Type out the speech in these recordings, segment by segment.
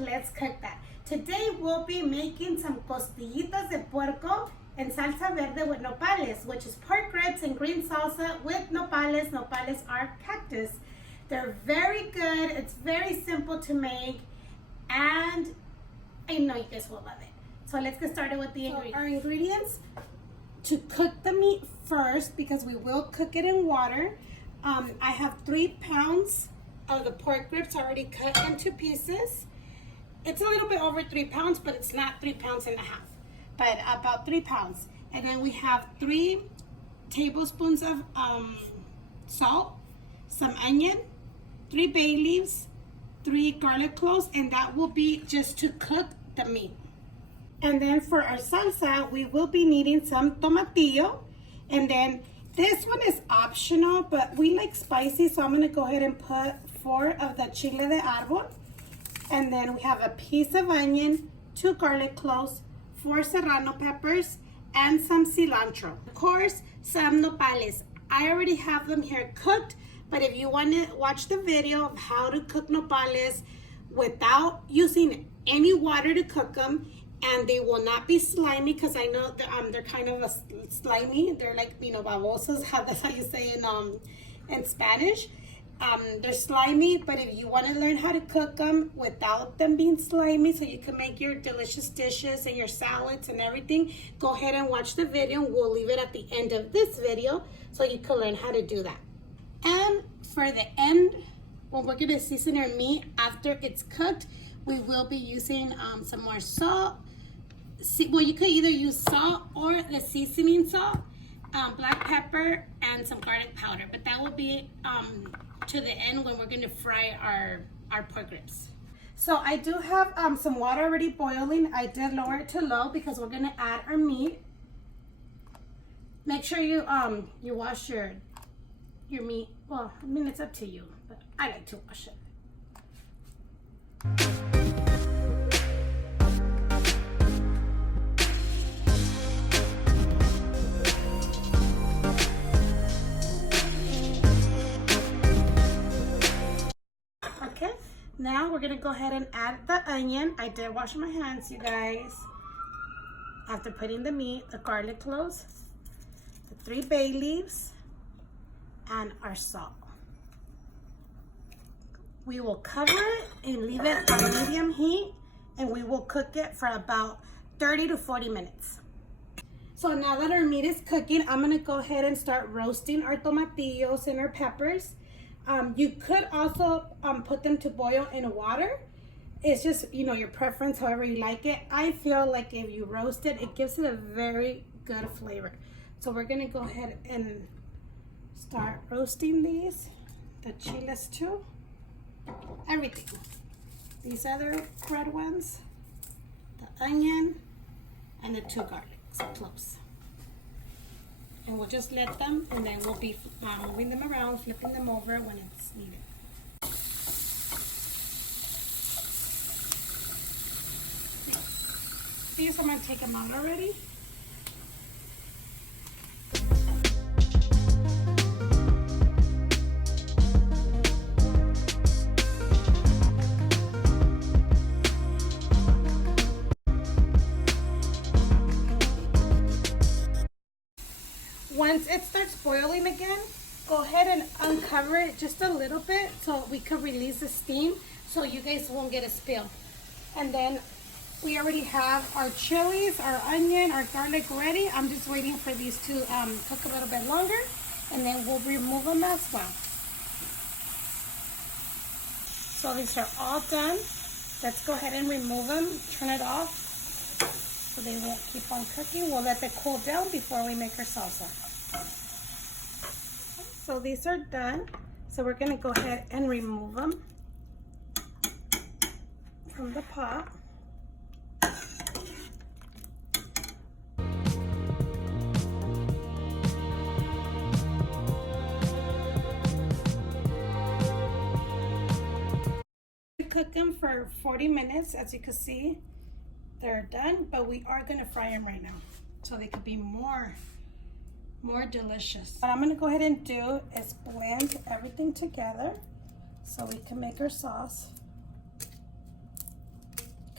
let's cook that. Today we'll be making some costillitas de puerco and salsa verde with nopales, which is pork ribs and green salsa with nopales. Nopales are cactus. They're very good. It's very simple to make, and I know you guys will love it. So let's get started with the ingredients. Our ingredients to cook the meat first, because we will cook it in water. I have 3 pounds of the pork ribs already cut into pieces. It's a little bit over 3 pounds, but it's not 3 pounds and a half, but about 3 pounds. And then we have 3 tablespoons of salt, some onion, 3 bay leaves, 3 garlic cloves, and that will be just to cook the meat. And then for our salsa, we will be needing some tomatillo. And then this one is optional, but we like spicy, so I'm gonna go ahead and put 4 of the chile de arbor. And then we have a piece of onion, 2 garlic cloves, 4 serrano peppers, and some cilantro. Of course, some nopales. I already have them here cooked, but if you want to watch the video of how to cook nopales without using any water to cook them, and they will not be slimy, because I know they're kind of slimy. They're like, you know, babosas. That's how you say in Spanish. They're slimy, but if you want to learn how to cook them without them being slimy, so you can make your delicious dishes and your salads and everything, go ahead and watch the video. We'll leave it at the end of this video so you can learn how to do that. And for the end, when we're going to season our meat after it's cooked, we will be using some more salt. Well, you could either use salt or the seasoning salt, black pepper, and some garlic powder, but that will be to the end when we're going to fry our pork ribs. So I do have some water already boiling. I did lower it to low because we're going to add our meat. Make sure you wash your meat. Well, I mean, it's up to you, but I like to wash it. Okay, now we're gonna go ahead and add the onion. I did wash my hands, you guys. After putting the meat, the garlic cloves, the 3 bay leaves, and our salt. We will cover it and leave it on medium heat, and we will cook it for about 30 to 40 minutes. So now that our meat is cooking, I'm gonna go ahead and start roasting our tomatillos and our peppers. You could also put them to boil in water. It's just, you know, your preference, however you like it. I feel like if you roast it, it gives it a very good flavor. So we're gonna go ahead and start roasting these, the chiles too, everything. These other red ones, the onion, and the 2 garlic cloves. And we'll just let them, and then we'll be moving them around, flipping them over when it's needed. These I'm gonna take them out already. Once it starts boiling again, go ahead and uncover it just a little bit so we could release the steam so you guys won't get a spill. And then we already have our chilies, our onion, our garlic ready. I'm just waiting for these to cook a little bit longer, and then we'll remove them as well. So these are all done. Let's go ahead and remove them, turn it off so they won't keep on cooking. We'll let it cool down before we make our salsa. So these are done. So we're gonna go ahead and remove them from the pot. Cook them for 40 minutes. As you can see, they're done, but we are gonna fry them right now so they could be more delicious. What I'm gonna go ahead and do is blend everything together so we can make our sauce.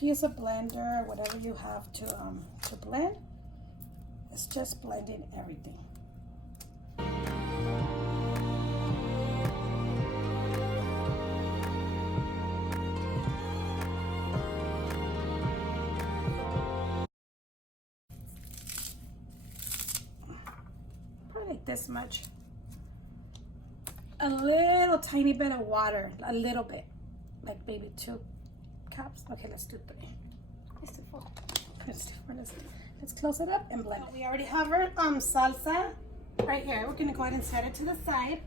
can use a blender, whatever you have to blend. It's just blending everything. Probably like this much. A little tiny bit of water, a little bit, like maybe 2 cups. Okay, let's do 3. Let's do 4. Let's close it up and blend it. We already have our salsa right here. We're gonna go ahead and set it to the side.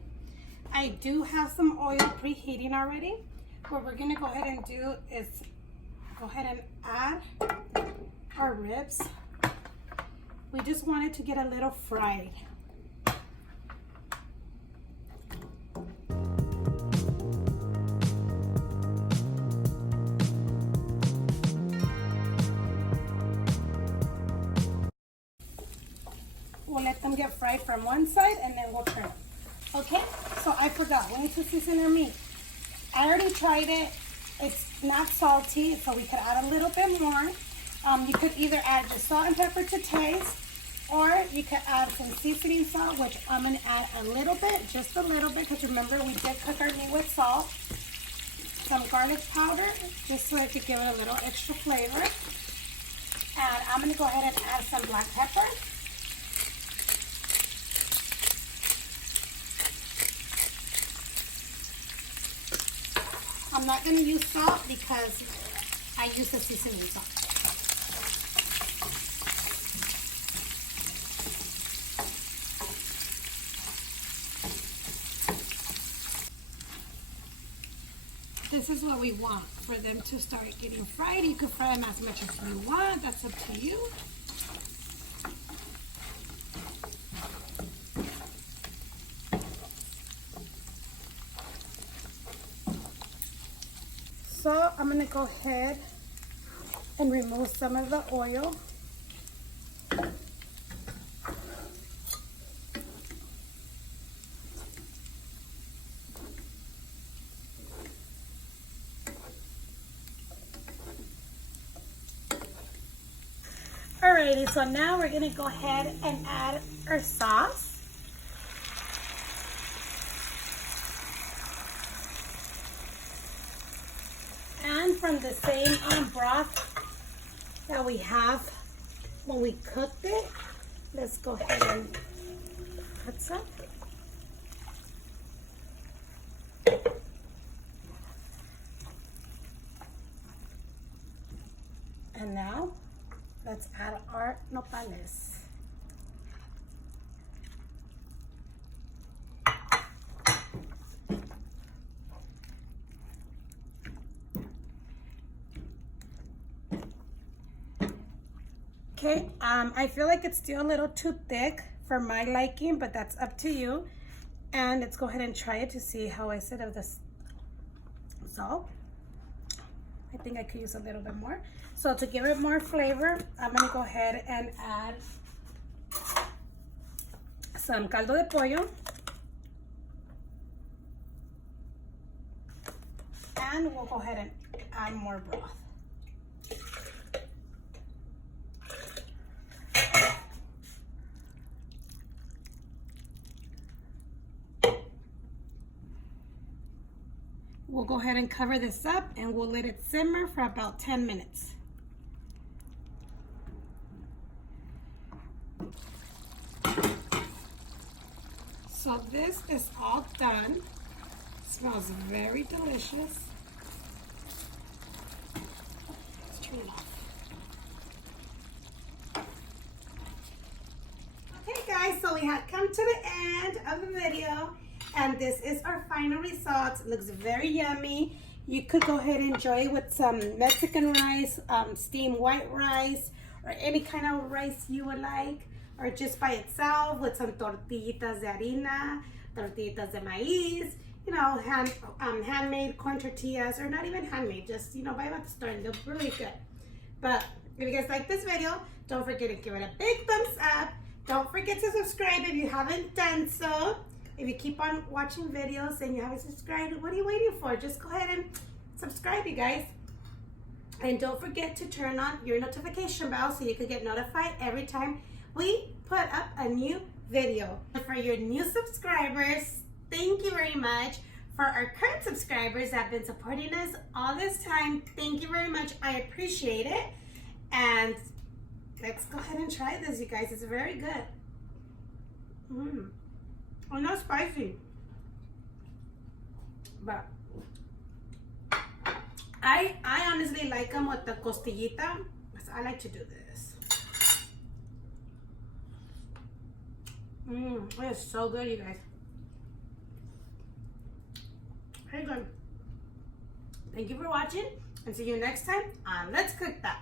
I do have some oil preheating already. What we're gonna go ahead and do is go ahead and add our ribs. We just want it to get a little fried. We'll let them get fried from one side and then we'll turn it. Okay, so I forgot, we need to season our meat. I already tried it. It's not salty, so we could add a little bit more. You could either add just salt and pepper to taste, or you could add some seasoning salt, which I'm gonna add a little bit, just a little bit, because remember we did cook our meat with salt. Some garlic powder, just so it could give it a little extra flavor. And I'm gonna go ahead and add some black pepper. I'm not going to use salt because I use the seasoning salt. This is what we want for them to start getting fried. You could fry them as much as you want. That's up to you. So I'm going to go ahead and remove some of the oil. Alrighty, so now we're going to go ahead and add our sauce. And from the same broth that we have when we cooked it, let's go ahead and put some. And now let's add our nopales. Okay, I feel like it's still a little too thick for my liking, but that's up to you. And let's go ahead and try it to see how I said of this salt. I think I could use a little bit more. So to give it more flavor, I'm gonna go ahead and add some caldo de pollo. And we'll go ahead and add more broth. We'll go ahead and cover this up and we'll let it simmer for about 10 minutes. So this is all done. Smells very delicious. Let's turn it off. Okay guys, so we have come to the end of the video. And this is our final results. It looks very yummy. You could go ahead and enjoy it with some Mexican rice, steamed white rice, or any kind of rice you would like, or just by itself with some tortillitas de harina, tortillitas de maíz, you know, handmade corn tortillas, or not even handmade, just, you know, buy them at the store and they're really good. But if you guys like this video, don't forget to give it a big thumbs up. Don't forget to subscribe if you haven't done so. If you keep on watching videos and you haven't subscribed, what are you waiting for? Just go ahead and subscribe, you guys. And don't forget to turn on your notification bell so you can get notified every time we put up a new video. And for your new subscribers, thank you very much. For our current subscribers that have been supporting us all this time, thank you very much. I appreciate it. And let's go ahead and try this, you guys. It's very good. Oh, not spicy. But I honestly like them with the costillita. I like to do this. It is so good, you guys. Very good. Thank you for watching, and see you next time on Let's Cook That.